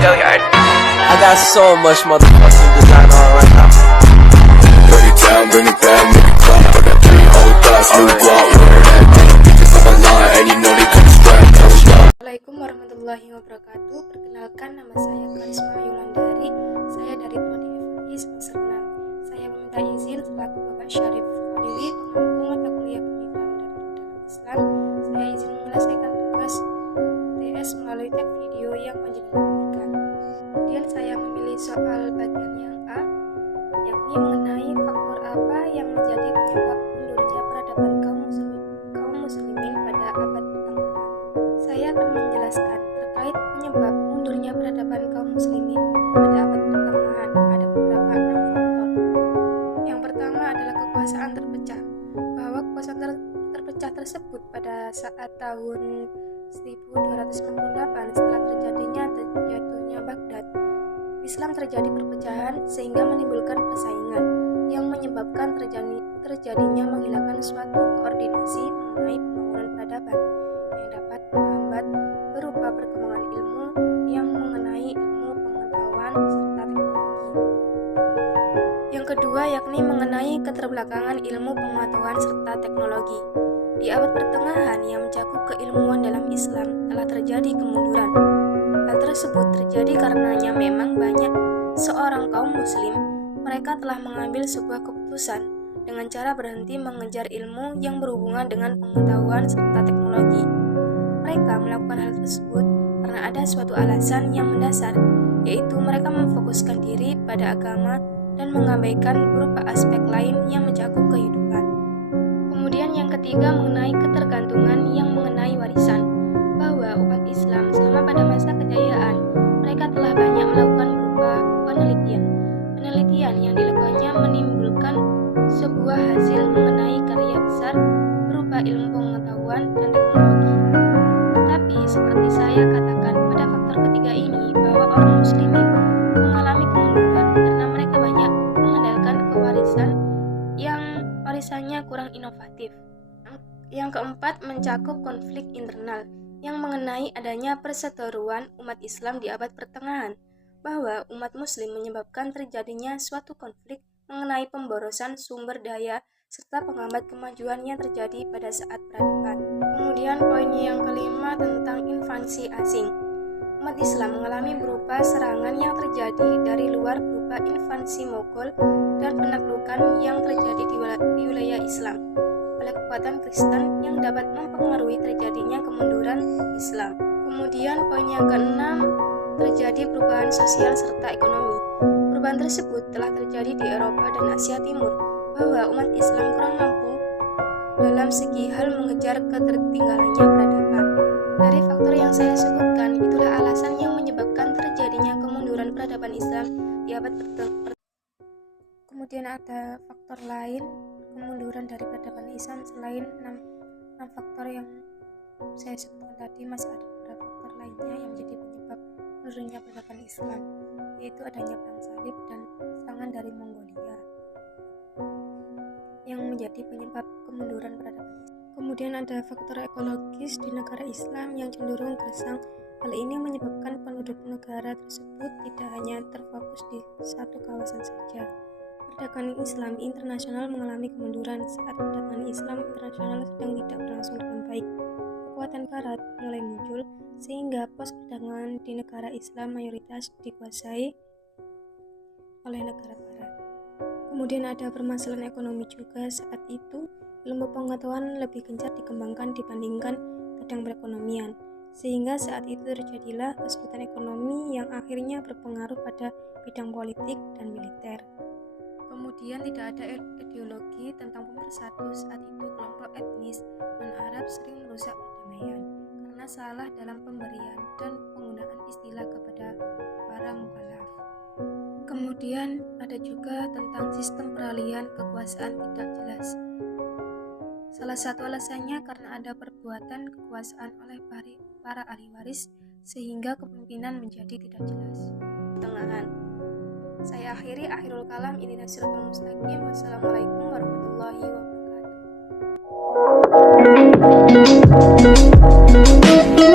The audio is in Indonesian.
go yard. I got so much motherfucking design on right now. Bring it down, bring it back, make it clap. I got 3 old thoughts, new guap, wear that thing. Bitches on my line, and you know they come strap. Assalamualaikum warahmatullahi wabarakatuh. Perkenalkan, nama saya Karisma Yulandari. Saya dari Prodi FKI semester 6. Saya meminta izin selaku Bapak Syarif Khalili, pengampu mata kuliah pemikiran dalam Islam. Saya izin menyelesaikan tugas UTS melalui tag video yang panjenengan berikan. Kemudian saya memilih soal bagian yang A, yakni mengenai faktor apa yang menjadi penyebab mundurnya peradaban kaum muslimin pada abad pertengahan. Saya akan menjelaskan terkait penyebab mundurnya peradaban kaum muslimin pada abad pertengahan. Ada beberapa 6 faktor. Yang pertama adalah kekuasaan terpecah. Bahwa kekuasaan terpecah tersebut pada saat tahun 1298 setelah terjadinya jatuhnya Baghdad, Islam terjadi perpecahan sehingga menimbulkan persaingan yang menyebabkan terjadinya menghilangkan suatu koordinasi mengenai pembangunan peradaban yang dapat menghambat berupa perkembangan ilmu yang mengenai ilmu pengetahuan serta teknologi. Yang kedua yakni mengenai keterbelakangan ilmu pengetahuan serta teknologi. Di abad pertengahan yang mencakup keilmuan dalam Islam telah terjadi kemunduran. Hal tersebut terjadi karenanya memang banyak seorang kaum muslim mereka telah mengambil sebuah keputusan dengan cara berhenti mengejar ilmu yang berhubungan dengan pengetahuan serta teknologi. Mereka melakukan hal tersebut karena ada suatu alasan yang mendasar, yaitu mereka memfokuskan diri pada agama dan mengabaikan berupa aspek lain yang mencakup kehidupan. Kemudian yang ketiga mengenai ketergantungan yang mengenai warisan, bahwa umat Islam selama pada masa kejayaan mereka telah banyak melakukan berupa penelitian yang dilakukannya menimbulkan sebuah hasil mengenai karya besar berupa ilmu pengetahuan dan teknologi. Tapi seperti saya katakan pada faktor ketiga ini, bahwa orang muslimin mengalami kemunduran karena mereka banyak mengandalkan kewarisan yang warisannya kurang inovatif. Yang keempat mencakup konflik internal yang mengenai adanya perseteruan umat Islam di abad pertengahan, bahwa umat muslim menyebabkan terjadinya suatu konflik mengenai pemborosan sumber daya serta penghambat kemajuan yang terjadi pada saat peradaban. Kemudian poin yang kelima tentang invasi asing. Umat Islam mengalami berupa serangan yang terjadi dari luar berupa invasi Mogol dan penaklukan yang terjadi di wilayah Islam oleh kekuatan Kristen yang dapat mempengaruhi terjadinya kemunduran Islam. Kemudian poin yang keenam, terjadi perubahan sosial serta ekonomi. Perubahan tersebut telah terjadi di Eropa dan Asia Timur, bahwa umat Islam kurang mampu dalam segi hal mengejar ketertinggalannya peradaban. Dari faktor yang saya sebutkan, itulah alasan yang menyebabkan terjadinya kemunduran peradaban Islam di abad pertengahan. Kemudian ada faktor lain kemunduran dari peradaban Islam selain 6 faktor yang saya sebutkan tadi. Masih ada beberapa faktor lainnya yang menjadi penyebab menurunnya peradaban Islam, yaitu adanya perang salib dan serangan dari Mongolia yang menjadi penyebab kemunduran peradaban Islam. Kemudian ada faktor ekologis di negara Islam yang cenderung gersang. Hal ini menyebabkan penduduk negara tersebut tidak hanya terfokus di satu kawasan saja. Perdagangan Islam internasional mengalami kemunduran saat perdagangan Islam internasional sedang tidak berlangsung dengan baik. Kekuatan Barat mulai muncul sehingga pos perdagangan di negara Islam mayoritas dikuasai oleh negara Barat. Kemudian ada permasalahan ekonomi juga. Saat itu ilmu pengetahuan lebih gencar dikembangkan dibandingkan bidang perekonomian, sehingga saat itu terjadilah kesulitan ekonomi yang akhirnya berpengaruh pada bidang politik dan militer. Kemudian tidak ada ideologi tentang pemersatu. Saat itu kelompok etnis non-Arab sering merusak perdamaian karena salah dalam pemberian dan penggunaan istilah kepada para mukallaf. Kemudian ada juga tentang sistem peralihan kekuasaan tidak jelas. Salah satu alasannya karena ada perbuatan kekuasaan oleh para ahli waris sehingga kepemimpinan menjadi tidak jelas. Pertengahan. Saya akhirul kalam, ini Siratal Mustaqim. Wassalamualaikum warahmatullahi wabarakatuh.